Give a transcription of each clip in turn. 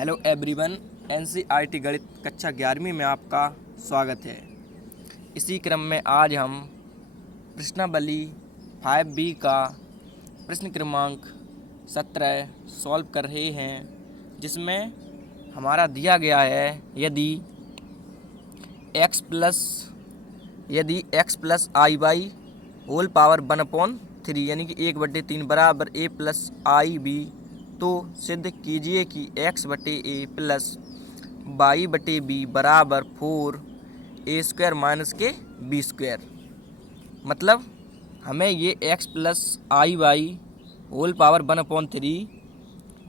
Hello everyone, NCERT गणित कक्षा 11वीं में आपका स्वागत है। इसी क्रम में आज हम प्रश्नावली 5B का प्रश्न क्रमांक 17 सॉल्व कर रहे हैं, जिसमें हमारा दिया गया है यदि x प्लस आई वाई होल पावर 1/3 यानी कि 1/3 बराबर a प्लस आई बी, तो सिद्ध कीजिए कि x/a प्लस y/b बराबर 4a² माइनस के b²। मतलब हमें ये x प्लस आई वाई होल पावर 1/3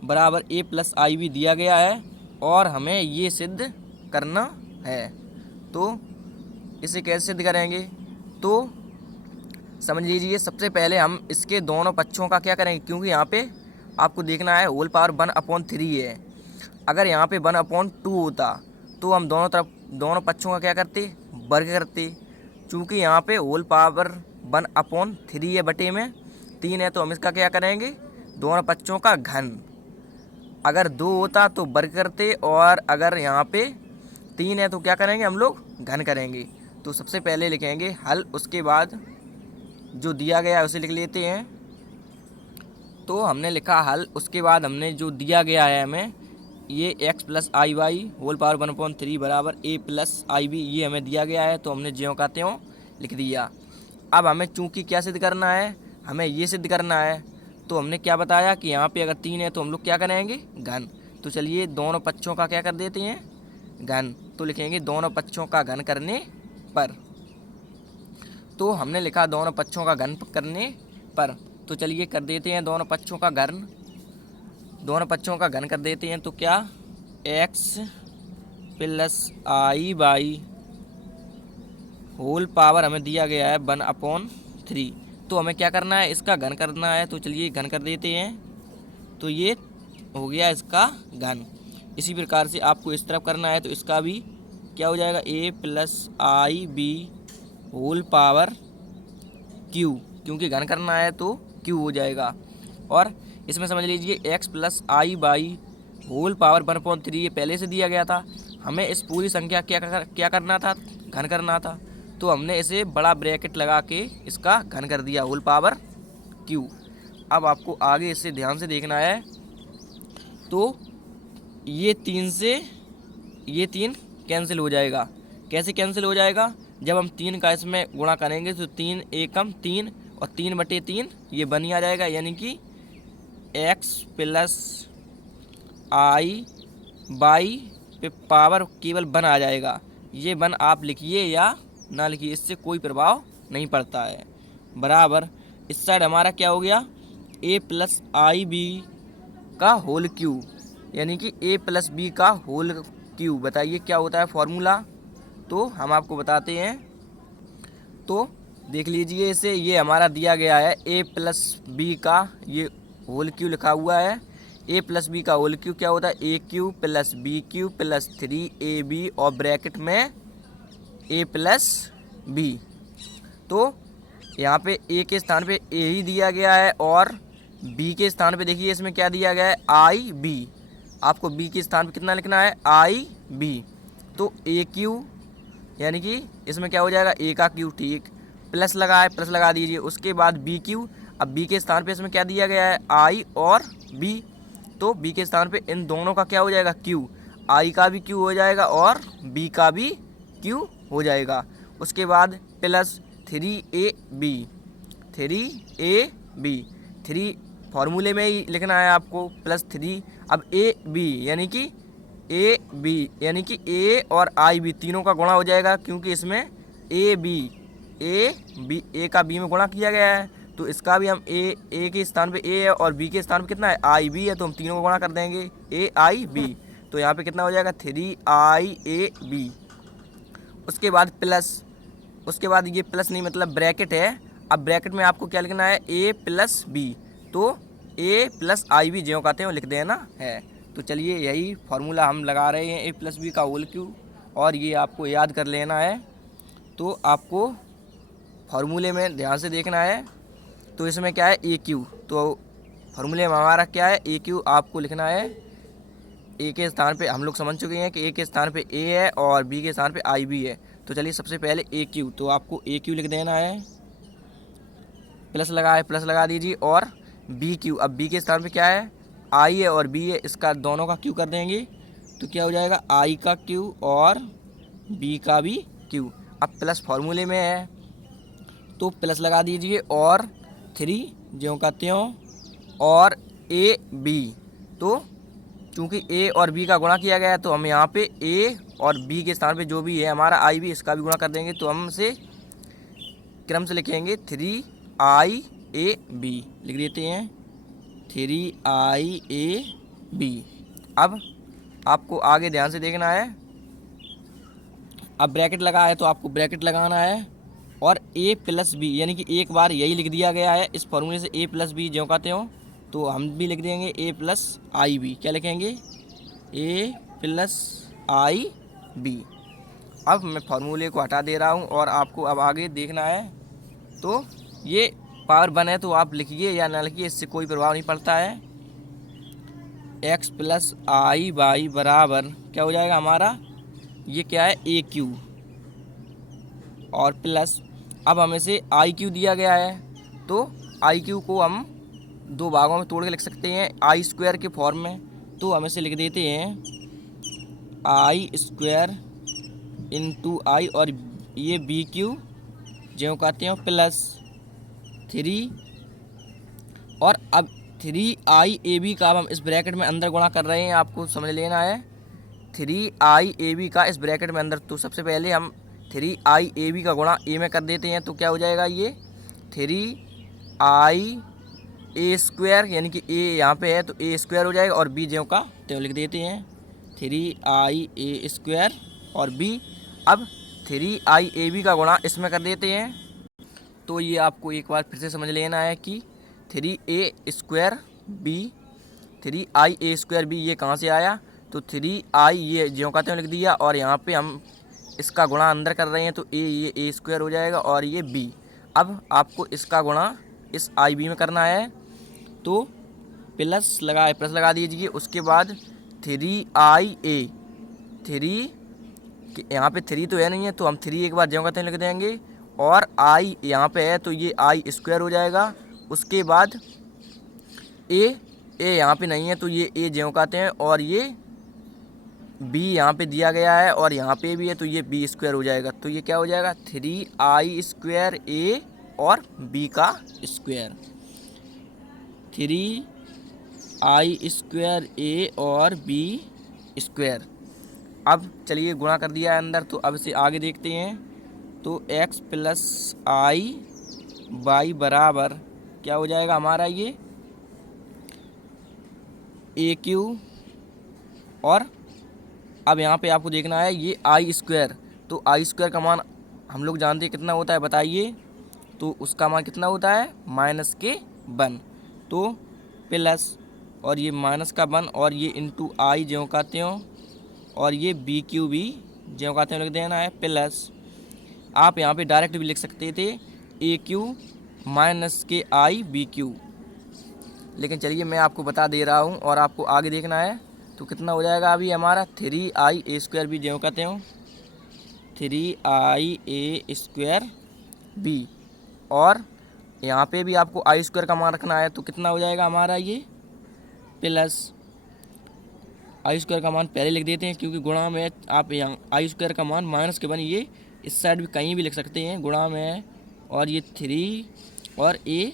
बराबर a प्लस आई बी दिया गया है और हमें ये सिद्ध करना है। तो इसे कैसे सिद्ध करेंगे? तो समझ लीजिए, सबसे पहले हम इसके दोनों पक्षों का क्या करेंगे, क्योंकि यहाँ पे आपको देखना है होल पावर 1/3 है। अगर यहाँ पे 1/2 होता तो हम दोनों पक्षों का क्या करते, वर्ग करते। चूँकि यहाँ पे होल पावर 1/3 है, बटे में 3 है, तो हम इसका क्या करेंगे, दोनों पक्षों का घन। अगर 2 होता तो वर्ग करते, और अगर यहाँ पे 3 है तो क्या करेंगे, हम लोग घन करेंगे। तो सबसे पहले लिखेंगे हल, उसके बाद जो दिया गया है उसे लिख लेते हैं। तो हमने लिखा हल, उसके बाद हमने जो दिया गया है हमें ये x प्लस आई वाई होल पावर 1/3 बराबर a प्लस आई बी, ये हमें दिया गया है, तो हमने ज्यों का त्यों लिख दिया। अब हमें चूँकि क्या सिद्ध करना है, हमें ये सिद्ध करना है, तो हमने क्या बताया कि यहाँ पे अगर 3 है तो हम लोग क्या करेंगे, घन। तो चलिए दोनों पक्षों का क्या कर देते हैं, घन। तो लिखेंगे दोनों पक्षों का घन करने पर। तो हमने लिखा दोनों पक्षों का घन करने पर। तो चलिए कर देते हैं दोनों पक्षों का घन। दोनों पक्षों का घन कर देते हैं, तो क्या x plus i by whole power हमें दिया गया है 1/3। तो हमें क्या करना है, इसका घन करना है। तो चलिए घन कर देते हैं। तो ये हो गया इसका घन। इसी प्रकार से आपको इस तरफ करना है, तो इसका भी क्या हो जाएगा, a plus i b whole power q, क्योंकि घन करना है तो q हो जाएगा। और इसमें समझ लीजिए x plus i by whole power 1/3 ये पहले से दिया गया था। हमें इस पूरी संख्या क्या करना था, घन करना था। तो हमने इसे बड़ा ब्रैकेट लगा के इसका घन कर दिया, होल पावर q। अब आपको आगे इससे ध्यान से देखना है। तो ये 3 से ये 3 कैंसिल हो जाएगा। कैसे कैंसिल हो जाएगा, जब हम 3 का इसमें गुणा करेंगे तो 3 एकम 3 और 3/3 ये बन ही आ जाएगा, यानी कि x प्लस आई बाई पे पावर केवल 1 आ जाएगा। ये 1 आप लिखिए या ना लिखिए, इससे कोई प्रभाव नहीं पड़ता है। बराबर इस साइड हमारा क्या हो गया, a प्लस आई बी का होल क्यू, यानी कि a प्लस बी का होल क्यू। बताइए क्या होता है फॉर्मूला, तो हम आपको बताते हैं। तो देख लीजिए इसे, ये हमारा दिया गया है a प्लस बी का ये होल क्यू लिखा हुआ है। a प्लस बी का होल क्यू क्या होता है, AQ plus BQ plus 3AB और ब्रैकेट में a प्लस बी। तो यहाँ पे a के स्थान पे a ही दिया गया है, और b के स्थान पे देखिए इसमें क्या दिया गया है, IB। आपको b के स्थान पे कितना लिखना है, IB। तो AQ यानी कि इसमें क्या हो जाएगा, a का q, ठीक, प्लस लगा है, प्लस लगा दीजिए। उसके बाद BQ, अब b के स्थान पे इसमें क्या दिया गया है, I और b। तो b के स्थान पे इन दोनों का क्या हो जाएगा, q। I का भी q हो जाएगा और b का भी q हो जाएगा। उसके बाद प्लस 3AB 3 फार्मूले में ही लिखना है आपको, प्लस 3। अब AB यानी कि A और IB तीनों का गुणा हो जाएगा, क्योंकि इसमें A का B में गुणा किया गया है। तो इसका भी हम A के स्थान पे A है और B के स्थान पे कितना है, IB है, तो हम तीनों को गुणा कर देंगे AIB। तो यहाँ पे कितना हो जाएगा, 3IAB। उसके बाद प्लस, उसके बाद ये प्लस नहीं मतलब ब्रैकेट है। अब ब्रैकेट में आपको क्या लिखना है, a प्लस बी। तो a प्लस आई बी ज्यों कहते हैं लिख देना है। तो चलिए यही फार्मूला हम लगा रहे हैं, a प्लस बी का होल क्यू, और ये आपको याद कर लेना है। तो आपको फार्मूले में ध्यान से देखना है। तो इसमें क्या है, AQ, तो फार्मूले में हमारा क्या है, AQ आपको लिखना है ए के स्थान पे हम लोग समझ चुके हैं कि ए के स्थान पे ए है और बी के स्थान पे आई बी है। तो चलिए सबसे पहले ए क्यू, तो आपको ए क्यू लिख देना है, प्लस लगा दीजिए, और बी क्यू, अब बी के स्थान पे क्या है, आई है और बी है, इसका दोनों का क्यू कर देंगे तो क्या हो जाएगा, आई का क्यू और बी का भी क्यू। अब प्लस फॉर्मूले में है तो प्लस लगा दीजिए और 3 ज्यों का त्यों और ए बी, तो चूँकि ए और बी का गुणा किया गया है तो हम यहाँ पे ए और बी के स्थान पे जो भी है हमारा आई बी, इसका भी गुणा कर देंगे। तो हम से क्रम से लिखेंगे 3 आई ए बी, लिख देते हैं 3 आई ए बी। अब आपको आगे ध्यान से देखना है, अब ब्रैकेट लगा है तो आपको ब्रैकेट लगाना है और a प्लस बी, यानी कि एक बार यही लिख दिया गया है इस फॉर्मूले से, a प्लस बी ज्यों कहते हो, तो हम भी लिख देंगे a प्लस आई बी। क्या लिखेंगे, a प्लस आई बी। अब मैं फार्मूले को हटा दे रहा हूँ और आपको अब आगे देखना है। तो ये पावर 1 है तो आप लिखिए या ना लिखिए, इससे कोई प्रभाव नहीं पड़ता है। x प्लस आई बाई बराबर क्या हो जाएगा हमारा, ये क्या है, ए क्यू और प्लस, अब हमें से आई क्यू दिया गया है तो आई क्यू को हम 2 भागों में तोड़ के लिख सकते हैं आई स्क्वायर के फॉर्म में। तो हम इसे लिख देते हैं आई स्क्वायर इंटू आई, और ये बी क्यू ज्यों कहते हैं प्लस 3, और अब 3 आई ए बी का अब हम इस ब्रैकेट में अंदर गुणा कर रहे हैं, आपको समझ लेना है 3 आई ए बी का इस ब्रैकेट में अंदर। तो सबसे पहले हम 3 आई ए बी का गुणा ए में कर देते हैं, तो क्या हो जाएगा, ये 3 आई ए स्क्वायर, यानी कि ए यहाँ पे है तो ए स्क्वायर हो जाएगा, और बी ज्यों का त्यों लिख देते हैं 3 आई ए स्क्वायर और बी। अब 3 आई ए बी का गुणा इसमें कर देते हैं, तो ये आपको एक बार फिर से समझ लेना है कि 3 ए स्क्वायर बी, 3 आई ए स्क्वायर बी ये कहाँ से आया, तो 3 आई ये ज्यों का त्यों लिख दिया, और यहाँ पे हम इसका गुणा अंदर कर रहे हैं तो ये ए स्क्वायर हो जाएगा और ये बी। अब आपको इसका गुणा इस आई बी में करना है, तो प्लस लगा दीजिए, उसके बाद 3 आई ए, 3 यहाँ पे 3 तो है नहीं है तो हम 3 एक बार ज्यों का त्यों लिख देंगे, और आई यहाँ पे है तो ये आई स्क्वायर हो जाएगा। उसके बाद ए यहाँ पे नहीं है तो ये ए ज्यों का त्यों, और ये बी यहाँ पे दिया गया है और यहाँ पे भी है तो ये बी स्क्वायर हो जाएगा। तो ये क्या हो जाएगा, 3 आई स्क्वायर ए और बी का स्क्वायर, 3 आई स्क्वायर ए और बी स्क्वायर। अब चलिए गुणा कर दिया है अंदर, तो अब इसे आगे देखते हैं। तो x प्लस आई बाई बराबर क्या हो जाएगा हमारा, ये ए क्यू, और अब यहाँ पे आपको देखना है ये आई स्क्वायर, तो आई स्क्वायर का मान हम लोग जानते हैं कितना होता है, बताइए, तो उसका मान कितना होता है, -1, तो प्लस और ये -1 और ये इंटू आई ज्यों का त्यों, और ये बी क्यू भी ज्यों का त्यों लिख देना है, प्लस आप यहाँ पे डायरेक्ट भी लिख सकते थे ए क्यू -आई बी क्यू, लेकिन चलिए मैं आपको बता दे रहा हूँ और आपको आगे देखना है। तो कितना हो जाएगा अभी हमारा, 3 आई ए स्क्वायर बी ज्यों कहते हो 3 आई ए स्क्वायर बी, और यहाँ पे भी आपको आई स्क्वायर का मान रखना है, तो कितना हो जाएगा हमारा ये, प्लस आई स्क्वायर का मान पहले लिख देते हैं क्योंकि गुणा में आप यहाँ आई स्क्वायर का मान -1, ये इस साइड भी कहीं भी लिख सकते हैं गुणा में, और ये 3 और ए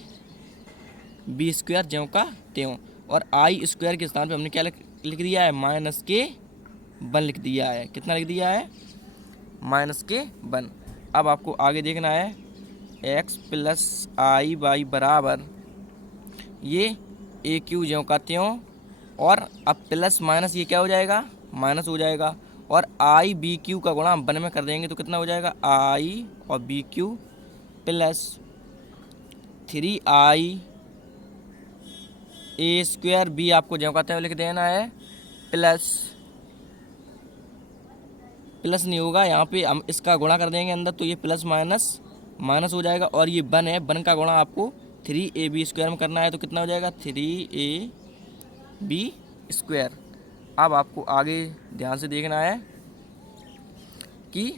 बी स्क्वायर ज्यों का त्यों, और आई स्क्वायर के स्थान पे हमने क्या लिख दिया है, -1 लिख दिया है। कितना लिख दिया है, -1। अब आपको आगे देखना है x प्लस आई बाई बराबर ये ए क्यू ज्यों का त्यों, और अब प्लस माइनस ये क्या हो जाएगा, माइनस हो जाएगा, और आई बी क्यू का गुणा 1 में कर देंगे तो कितना हो जाएगा, आई और बी क्यू प्लस 3 आई ए स्क्वायर बी आपको ज्यों कहते हैं लिख देना है, प्लस नहीं होगा यहाँ पे, हम इसका गुणा कर देंगे अंदर तो ये प्लस माइनस हो जाएगा, और ये 1 है, 1 का गुणा आपको 3 ए बी स्क्वायर में करना है तो कितना हो जाएगा, 3 ए बी स्क्वायर। अब आपको आगे ध्यान से देखना है कि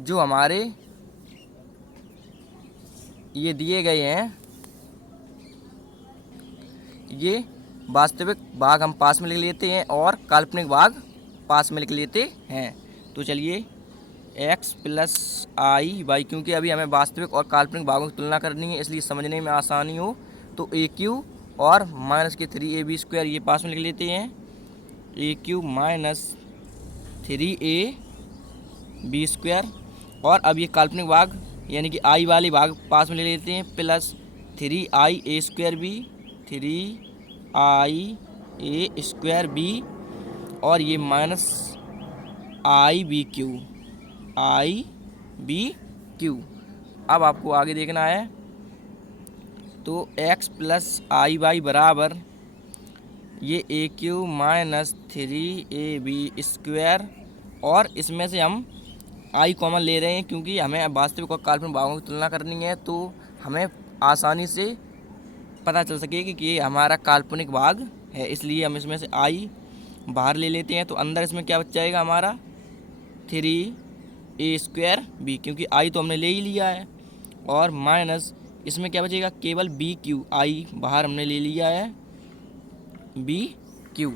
जो हमारे ये दिए गए हैं, ये वास्तविक भाग हम पास में लिख लेते हैं और काल्पनिक भाग पास में लिख लेते हैं। तो चलिए x प्लस आई वाई, क्योंकि अभी हमें वास्तविक और काल्पनिक भागों की तुलना करनी है, इसलिए समझने में आसानी हो तो ए क्यू और माइनस के 3ab स्क्वायर ये पास में लिख लेते हैं। ए क्यू माइनस 3ab स्क्वायर, और अब ये काल्पनिक भाग यानी कि आई वाले भाग पास में ले लेते हैं, plus 3ia square b, 3ia square b, और ये माइनस आई बी क्यू। अब आपको आगे देखना है, तो x प्लस आई वाई बराबर ये ए क्यू माइनस 3ab स्क्वायर, और इसमें से हम आई कॉमन ले रहे हैं क्योंकि हमें वास्तविक और काल्पनिक भागों की तुलना करनी है, तो हमें आसानी से पता चल सकेगी कि ये हमारा काल्पनिक भाग है, इसलिए हम इसमें से आई बाहर ले लेते हैं। तो अंदर इसमें क्या बच जाएगा हमारा 3a स्क्वायर बी, क्योंकि आई तो हमने ले ही लिया है, और माइनस इसमें क्या बचेगा केवल बी क्यू, आई बाहर हमने ले लिया है, बी क्यू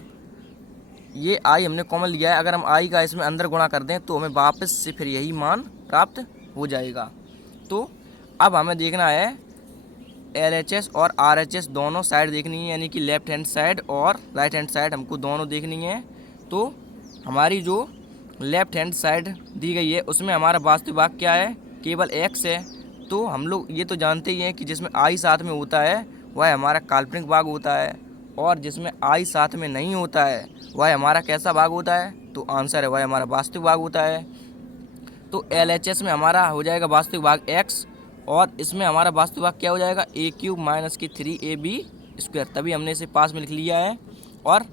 ये आई हमने कॉमन लिया है। अगर हम आई का इसमें अंदर गुणा कर दें तो हमें वापस से फिर यही मान प्राप्त हो जाएगा। तो अब हमें देखना है LHS और RHS दोनों साइड देखनी है, यानी कि लेफ्ट हैंड साइड और राइट हैंड साइड हमको दोनों देखनी है। तो हमारी जो लेफ्ट हैंड साइड दी गई है उसमें हमारा वास्तविक भाग क्या है, केवल x है। तो हम लोग ये तो जानते ही हैं कि जिसमें आई साथ में होता है वह हमारा काल्पनिक भाग होता है, और जिसमें आई साथ में नहीं होता है वह हमारा कैसा भाग होता है, तो आंसर है वह हमारा वास्तविक भाग होता है। तो LHS में हमारा हो जाएगा वास्तविक भाग x, और इसमें हमारा वास्तविक भाग क्या हो जाएगा ए क्यूब माइनस की 3ab स्क्वायर, तभी हमने इसे पास में लिख लिया है। और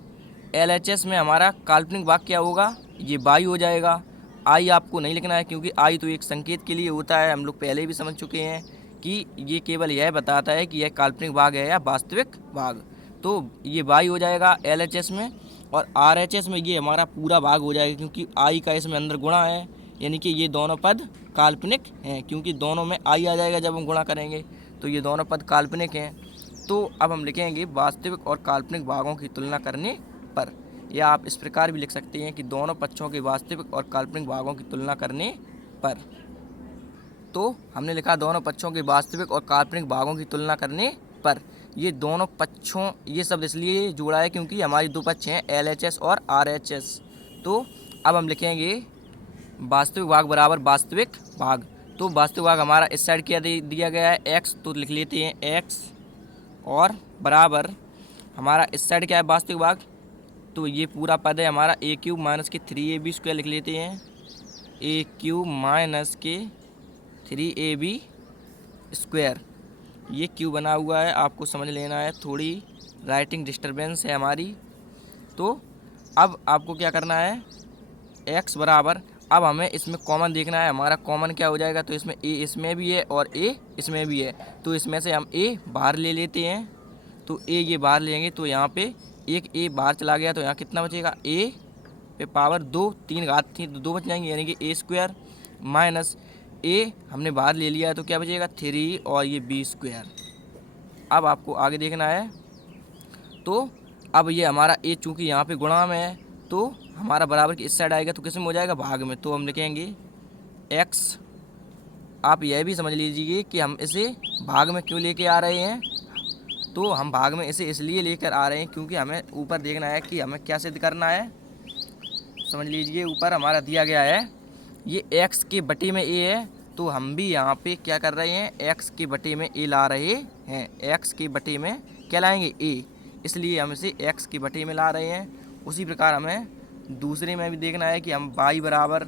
LHS में हमारा काल्पनिक भाग क्या होगा, ये बाई हो जाएगा। आई आपको नहीं लिखना है क्योंकि आई तो एक संकेत के लिए होता है, हम लोग पहले भी समझ चुके हैं कि ये केवल यह बताता है कि यह काल्पनिक भाग है या वास्तविक भाग। तो ये बाई हो जाएगा LHS में, और RHS में ये हमारा पूरा भाग हो जाएगा क्योंकि आई का इसमें अंदर गुणा है, यानी कि ये दोनों पद काल्पनिक हैं, क्योंकि दोनों में आई आ जाएगा जब हम गुणा करेंगे, तो ये दोनों पद काल्पनिक हैं। तो अब हम लिखेंगे वास्तविक और काल्पनिक भागों की तुलना करने पर, या आप इस प्रकार भी लिख सकते हैं कि दोनों पक्षों के वास्तविक और काल्पनिक भागों की तुलना करने पर। तो हमने लिखा दोनों पक्षों के वास्तविक और काल्पनिक भागों की तुलना करने पर। ये दोनों पक्षों, ये शब्द इसलिए जोड़ा है क्योंकि हमारी दो पक्ष हैं LHS और RHS। तो अब हम लिखेंगे वास्तविक भाग बराबर वास्तविक भाग। तो वास्तविक भाग हमारा इस साइड क्या दिया गया है x, तो लिख लेते हैं x, और बराबर हमारा इस साइड क्या है वास्तविक भाग, तो ये पूरा पद है हमारा ए क्यूब माइनस के 3ab स्क्वायर लिख लेते हैं, ए क्यूब माइनस के 3ab स्क्वायर। ये क्यू बना हुआ है, आपको समझ लेना है, थोड़ी राइटिंग डिस्टर्बेंस है हमारी। तो अब आपको क्या करना है, x बराबर, अब हमें इसमें कॉमन देखना है, हमारा कॉमन क्या हो जाएगा, तो इसमें a इसमें भी है और a इसमें भी है, तो इसमें से हम a बाहर ले लेते हैं। तो a ये बाहर लेंगे तो यहाँ पे एक a बाहर चला गया, तो यहाँ कितना बचेगा, a पे पावर 2, 3 घात थी तो 2 बच जाएंगे, यानी कि a स्क्वायर माइनस a हमने बाहर ले लिया है तो क्या बचेगा 3 और ये b स्क्वायर। अब आपको आगे देखना है, तो अब ये हमारा a चूँकि यहाँ पे गुणा में है तो हमारा बराबर की इस साइड आएगा तो किस में हो जाएगा, भाग में। तो हम लिखेंगे x। आप यह भी समझ लीजिए कि हम इसे भाग में क्यों लेके आ रहे हैं, तो हम भाग में इसे इसलिए लेकर आ रहे हैं क्योंकि हमें ऊपर देखना है कि हमें क्या सिद्ध करना है। समझ लीजिए ऊपर हमारा दिया गया है ये x के बटे में a है, तो हम भी यहाँ पे क्या कर रहे हैं, x के बटे में a ला रहे हैं, x के बटे में क्या लाएंगे, a, इसलिए हम इसे x के बटे में ला रहे हैं। उसी प्रकार हमें दूसरे में भी देखना है कि हम y बराबर,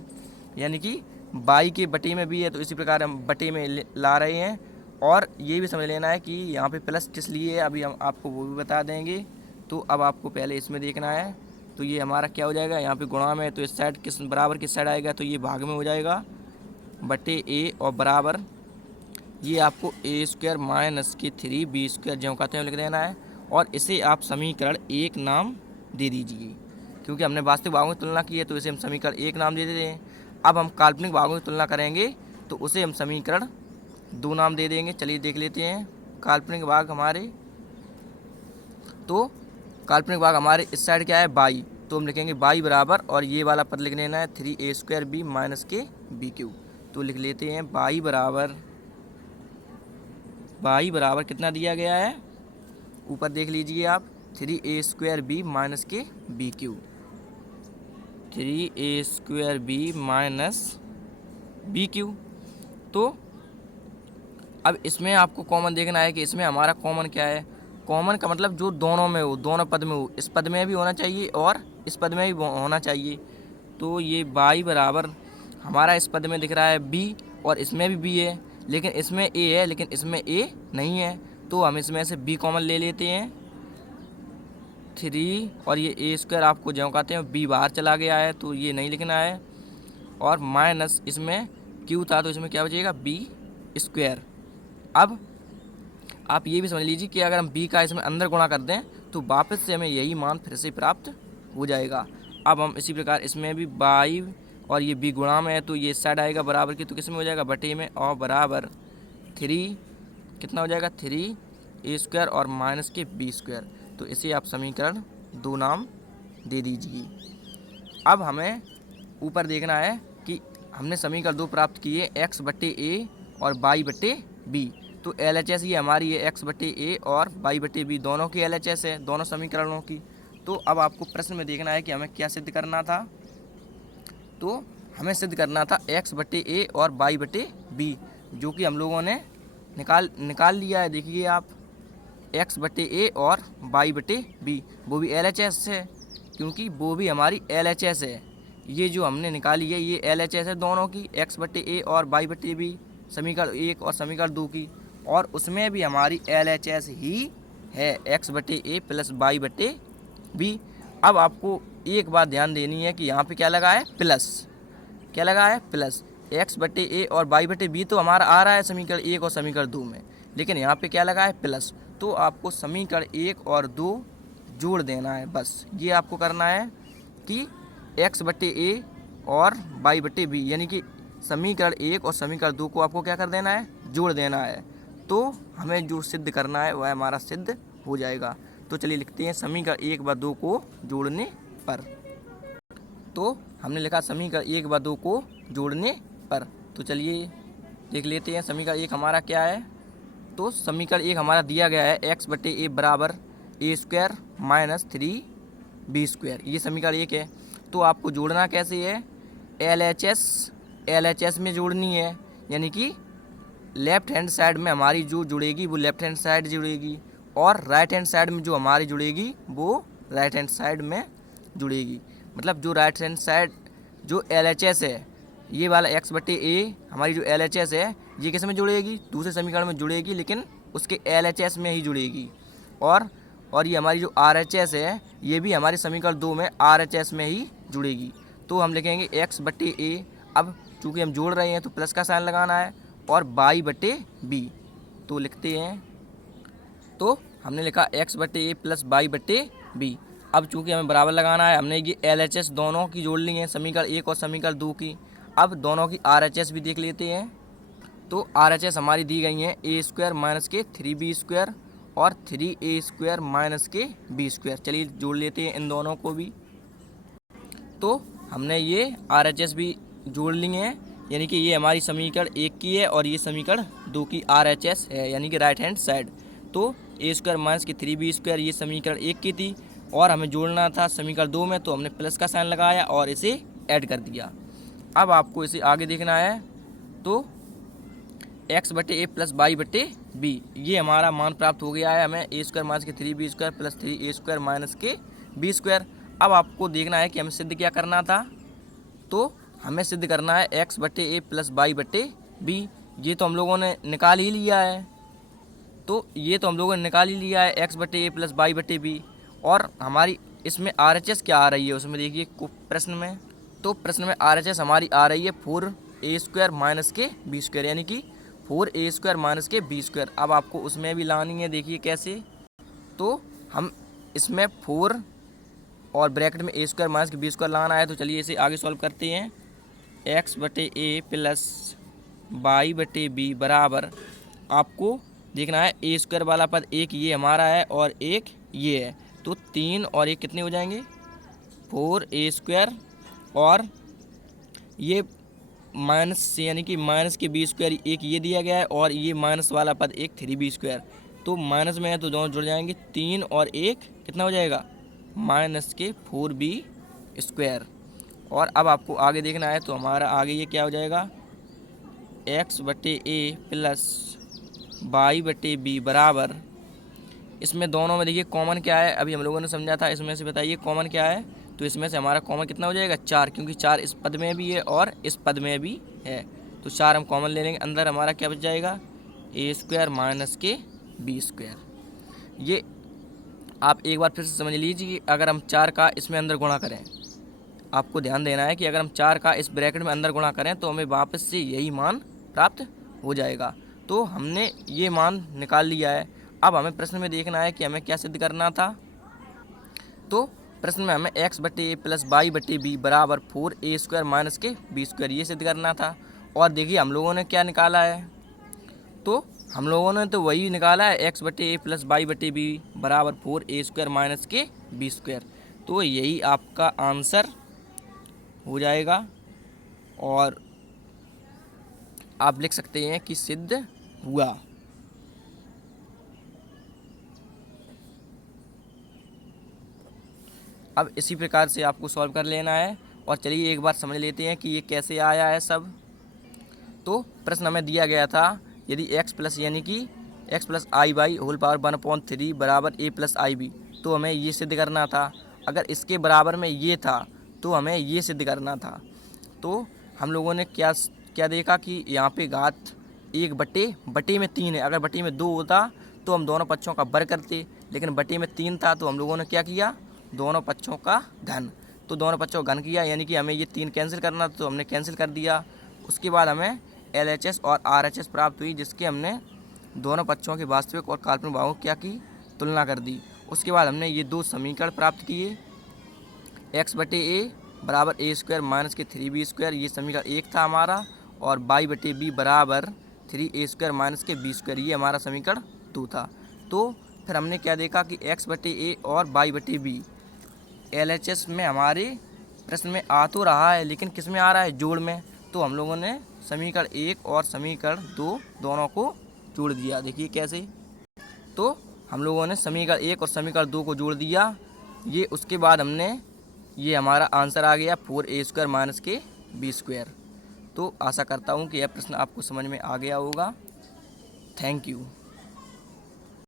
यानी कि y के बटे में भी है तो इसी प्रकार हम बटे में ला रहे हैं। और ये भी समझ लेना है कि यहाँ पे प्लस किस लिए है, अभी हम आपको वो भी बता देंगे। तो अब आपको पहले इसमें देखना है, तो ये हमारा क्या हो जाएगा, यहाँ पे गुणा में, तो इस साइड किस बराबर किस साइड आएगा, तो ये भाग में हो जाएगा बटे a, और बराबर ये आपको a स्क्वायर माइनस के 3b स्क्वायर जो कहते हैं लिख देना है, और इसे आप समीकरण 1 नाम दे दीजिए। क्योंकि हमने वास्तविक भागों की तुलना की है तो इसे हम समीकरण 1 नाम दे देते हैं। अब हम काल्पनिक भागों की तुलना करेंगे तो उसे हम समीकरण 2 नाम दे देंगे। चलिए देख लेते हैं काल्पनिक भाग हमारे। तो काल्पनिक भाग हमारे इस साइड क्या है, बाई, तो हम लिखेंगे बाई बराबर, और ये वाला पद लिख लेना है 3a² b माइनस के b³। तो लिख लेते हैं बाई बराबर कितना दिया गया है, ऊपर देख लीजिए आप, 3a² b माइनस के b³, 3a² b minus b³। तो अब इसमें आपको कॉमन देखना है कि इसमें हमारा कॉमन क्या है। कॉमन का मतलब जो दोनों में हो, दोनों पद में हो, इस पद में भी होना चाहिए और इस पद में भी होना चाहिए। तो ये बाई बराबर हमारा इस पद में दिख रहा है b और इसमें भी b है, लेकिन इसमें a है लेकिन इसमें a नहीं है। तो हम इसमें से b कॉमन ले लेते हैं, 3 और ये a² आपको ज्यों कहते हैं b बाहर चला गया है तो ये नहीं लिखना है, और माइनस इसमें q था तो इसमें क्या बचेगा b²। अब आप ये भी समझ लीजिए कि अगर हम b का इसमें अंदर गुणा कर दें तो वापस से हमें यही मान फिर से प्राप्त हो जाएगा। अब हम इसी प्रकार इसमें भी बाई और ये b गुणा में है तो ये साइड आएगा बराबर की, तो किस में हो जाएगा बटे में, और बराबर 3 कितना हो जाएगा 3a² और माइनस के b²। तो इसे आप समीकरण 2 नाम दे दीजिए। अब हमें ऊपर देखना है कि हमने समीकरण 2 प्राप्त किए x/a और y/b। तो LHS ये हमारी है x/a और y/b दोनों की LHS है, दोनों समीकरणों की। तो अब आपको प्रश्न में देखना है कि हमें क्या सिद्ध करना था। तो हमें सिद्ध करना था x/a और y/b, जो कि हम लोगों ने निकाल लिया है। देखिए आप x/a और y/b, वो भी LHS है क्योंकि वो भी हमारी LHS है। ये जो हमने निकाली है ये LHS है दोनों की, x/a और y/b, समीकरण 1 और समीकरण 2 की, और उसमें भी हमारी LHS ही है x/a प्लस y/b। अब आपको एक बात ध्यान देनी है कि यहाँ पे क्या लगा है, प्लस, क्या लगा है प्लस। x/a और y/b तो हमारा आ रहा है समीकरण 1 और समीकरण 2 में, लेकिन यहाँ पे क्या लगा है प्लस। तो आपको समीकरण 1 और 2 जोड़ देना है, बस ये आपको करना है कि x/a और y/b यानी कि समीकरण 1 और समीकरण 2 को आपको क्या कर देना है, जोड़ देना है। तो हमें जो सिद्ध करना है वह हमारा सिद्ध हो जाएगा। तो चलिए लिखते हैं समीकरण 1 व 2 को जोड़ने पर। तो हमने लिखा समीकरण 1 व 2 को जोड़ने पर। तो चलिए देख लेते हैं समीकरण 1 हमारा क्या है। तो समीकरण 1 हमारा दिया गया है x/a बराबर a² माइनस 3b², ये समीकरण 1 है। तो आपको जोड़ना कैसे है, LHS में जोड़नी है, यानी कि लेफ्ट हैंड साइड में हमारी जो जुड़ेगी वो लेफ्ट हैंड साइड जुड़ेगी, और राइट हैंड साइड में जो हमारी जुड़ेगी वो राइट हैंड साइड में जुड़ेगी। मतलब जो राइट हैंड साइड जो LHS है, ये वाला x/a हमारी जो LHS है ये किस में जुड़ेगी, दूसरे समीकरण में जुड़ेगी, लेकिन उसके LHS में ही जुड़ेगी। और ये हमारी जो RHS है ये भी हमारे समीकरण 2 में RHS में ही जुड़ेगी। तो हम लिखेंगे x/a, अब चूँकि हम जोड़ रहे हैं तो प्लस का साइन लगाना है, और y/b। तो लिखते हैं, तो हमने लिखा x/a प्लस y/b। अब चूँकि हमें बराबर लगाना है, हमने ये LHS दोनों की जोड़ ली है, समीकरण 1 और समीकरण 2 की। अब दोनों की RHS भी देख लेते हैं। तो RHS हमारी दी गई हैं a² माइनस के 3b² और 3a² माइनस के b²। चलिए जोड़ लेते हैं इन दोनों को भी। तो हमने ये RHS भी जोड़ ली हैं, यानी कि ये हमारी समीकरण 1 की है और ये समीकरण 2 की RHS है, यानी कि राइट हैंड साइड। तो a² माइनस की 3b² ये समीकरण 1 की थी, और हमें जोड़ना था समीकरण 2 में, तो हमने प्लस का साइन लगाया और इसे ऐड कर दिया। अब आपको इसे आगे देखना है। तो x/a प्लस y/b ये हमारा मान प्राप्त हो गया है हमें, a² माइनस के 3b² प्लस 3a² माइनस के b²। अब आपको देखना है कि हमें सिद्ध क्या करना था। तो हमें सिद्ध करना है x/a प्लस y/b। ये तो हम लोगों ने निकाल ही लिया है, तो ये तो हम लोगों ने निकाल ही लिया है x/a प्लस y/b। और हमारी इसमें RHS क्या आ रही है उसमें देखिए प्रश्न में। तो प्रश्न में RHS हमारी आ रही है 4a² माइनस के b², यानी कि 4a² माइनस के b²। अब आपको उसमें भी लानी है, देखिए कैसे। तो हम इसमें 4 और ब्रैकेट में ए स्क्वायर माइनस के बी स्क्वायर लगाना है। तो चलिए इसे आगे सॉल्व करते हैं। एक्स बटे ए प्लस वाई बटे बी बराबर, आपको देखना है ए स्क्वायर वाला पद एक ये हमारा है और एक ये है, तो 3 और 1 कितने हो जाएंगे 4 ए स्क्वायर, और ये माइनस से यानी कि माइनस के बी स्क्वायर एक ये दिया गया है और ये माइनस वाला पद एक 3b स्क्वायर, तो माइनस में है तो दोनों जुड़ जाएंगे। 3 और 1 कितना हो जाएगा माइनस के 4b स्क्वायर। और अब आपको आगे देखना है, तो हमारा आगे ये क्या हो जाएगा एक्स बटे ए प्लस वाई बटे बी बराबर, इसमें दोनों में देखिए कॉमन क्या है, अभी हम लोगों ने समझा था, इसमें से बताइए कॉमन क्या है। तो इसमें से हमारा कॉमन कितना हो जाएगा 4, क्योंकि 4 इस पद में भी है और इस पद में भी है, तो 4 हम कॉमन ले लेंगे। अंदर हमारा क्या बच जाएगा ए स्क्वायर माइनस के बी स्क्वायर। ये आप एक बार फिर से समझ लीजिए कि अगर हम 4 का इसमें अंदर गुणा करें, आपको ध्यान देना है कि अगर हम 4 का इस ब्रैकेट में अंदर गुणा करें तो हमें वापस से यही मान प्राप्त हो जाएगा। तो हमने ये मान निकाल लिया है। अब हमें प्रश्न में देखना है कि हमें क्या सिद्ध करना था। तो प्रश्न में हमें एक्स बटे ए प्लस वाई बटे बी बराबर 4 ए स्क्वायर माइनस के बी स्क्वायर ये सिद्ध करना था। और देखिए हम लोगों ने क्या निकाला है, तो हम लोगों ने तो वही निकाला है एक्स बटे ए प्लस वाई बटे बी बराबर 4 ए स्क्वायर माइनस के बी स्क्वायर, तो यही आपका आंसर हो जाएगा। और आप लिख सकते हैं कि सिद्ध हुआ। अब इसी प्रकार से आपको सॉल्व कर लेना है। और चलिए एक बार समझ लेते हैं कि ये कैसे आया है सब। तो प्रश्न हमें दिया गया था, यदि x प्लस यानी कि x plus i by whole power 1/3 बराबर a प्लस आई बी, तो हमें ये सिद्ध करना था। अगर इसके बराबर में ये था तो हमें ये सिद्ध करना था। तो हम लोगों ने क्या क्या देखा कि यहाँ पे घात 1 बटे में 3 है। अगर बटे में 2 होता तो हम दोनों पक्षों का वर्ग करते, लेकिन बटे में 3 था तो हम लोगों ने क्या किया दोनों पक्षों का घन। तो दोनों पक्षों का घन किया, यानी कि हमें ये 3 कैंसिल करना था तो हमने कैंसिल कर दिया। उसके बाद हमें LHS और RHS प्राप्त हुई, जिसके हमने दोनों पक्षों के वास्तविक और काल्पनिक भागों क्या की तुलना कर दी। उसके बाद हमने ये 2 समीकरण प्राप्त किए, एक्स बटे ए बराबर ए स्क्वायर माइनस के 3b स्क्वायर, ये समीकरण 1 था हमारा, और वाई बटे बी बराबर 3a स्क्वायर माइनस के बी स्क्वायर, ये हमारा समीकरण 2 था। तो फिर हमने क्या देखा कि एक्स बटे ए और वाई बटे बी LHS में हमारे प्रश्न में आ तो रहा है, लेकिन किस में आ रहा है जोड़ में। तो हम लोगों ने समीकरण 1 और समीकरण 2 दोनों को जोड़ दिया। देखिए कैसे, तो हम लोगों ने समीकरण 1 और समीकरण 2 को जोड़ दिया। ये उसके बाद हमने ये हमारा आंसर आ गया 4a स्क्वायर माइनस के बी स्क्वायर। तो आशा करता हूँ कि यह प्रश्न आपको समझ में आ गया होगा। Thank you.